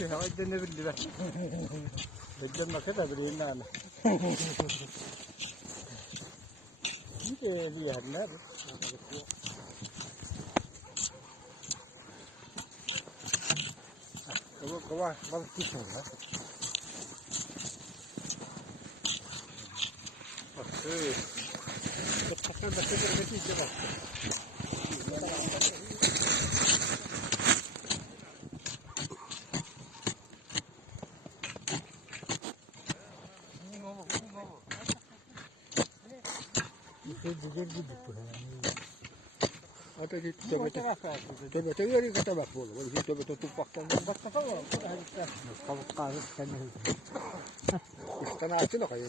ya ne bildi ben. Beklen bakı da bir yerine ana. Bir de bir yerler. Kova balık tutmuyor lan. Bak şöyle. Bakın da şöyle bir şey bak. Güzel gibi bu. Ada di coba dari kata bak bolu. Di coba tupakkan bak kata bak. Kalau karus kan. Istana aja loh kayak